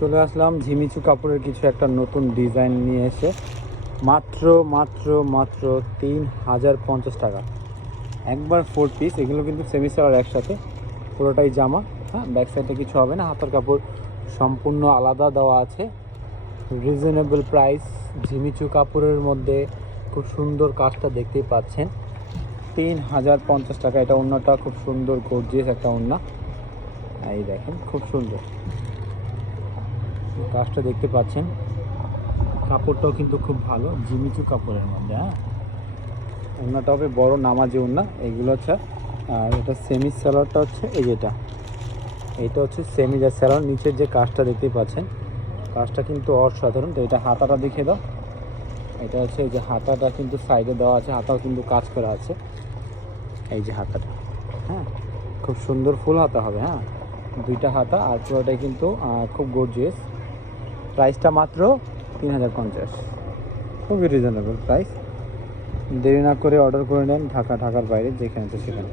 চলে আসলাম ঝিমিচু কাপড়ের কিছু একটা নতুন ডিজাইন নিয়ে এসে মাত্র মাত্র মাত্র 3050 টাকা একবার 4 পিস। এগুলো কিন্তু সেমি সেলার একসাথে, পুরোটাই জামা। হ্যাঁ, ব্যাক সাইডে কিছু হবে না, হাতের কাপড় সম্পূর্ণ আলাদা দেওয়া আছে। রিজনেবল প্রাইস, ঝিমিচু কাপড়ের মধ্যে খুব সুন্দর কাজটা দেখতেই পাচ্ছেন। 3050 টাকা। এটা ওড়নাটা খুব সুন্দর গর্জিয়াস একটা ওড়না, এই দেখেন খুব সুন্দর কাজটা দেখতে পাচ্ছেন। কাপড়টাও কিন্তু খুব ভালো, জিমিচু কাপড়ের মধ্যে। হ্যাঁ, ওড়নাটা হবে বড় নামাজি ওড়না। এইগুলো হচ্ছে, আর এটা সেমি সেলারটা হচ্ছে এই যেটা, এইটা হচ্ছে সেমি যা সেলার। নিচের যে কাজটা দেখতেই পাচ্ছেন, কাজটা কিন্তু অসাধারণ। তো এটা হাতাটা দেখিয়ে দাও। এটা হচ্ছে এই যে হাতাটা কিন্তু সাইডে দেওয়া আছে, হাতাও কিন্তু কাজ করা আছে। এই যে হাতাটা, হ্যাঁ খুব সুন্দর ফুল হাতা হবে। হ্যাঁ, দুইটা হাতা, আর পুরোটাই কিন্তু খুব গর্জিয়াস। প্রাইসটা মাত্র 3050, খুবই রিজনেবল প্রাইস। দেরি না করে অর্ডার করে নেন, ঢাকার বাইরে যেখানে তো সেখানে।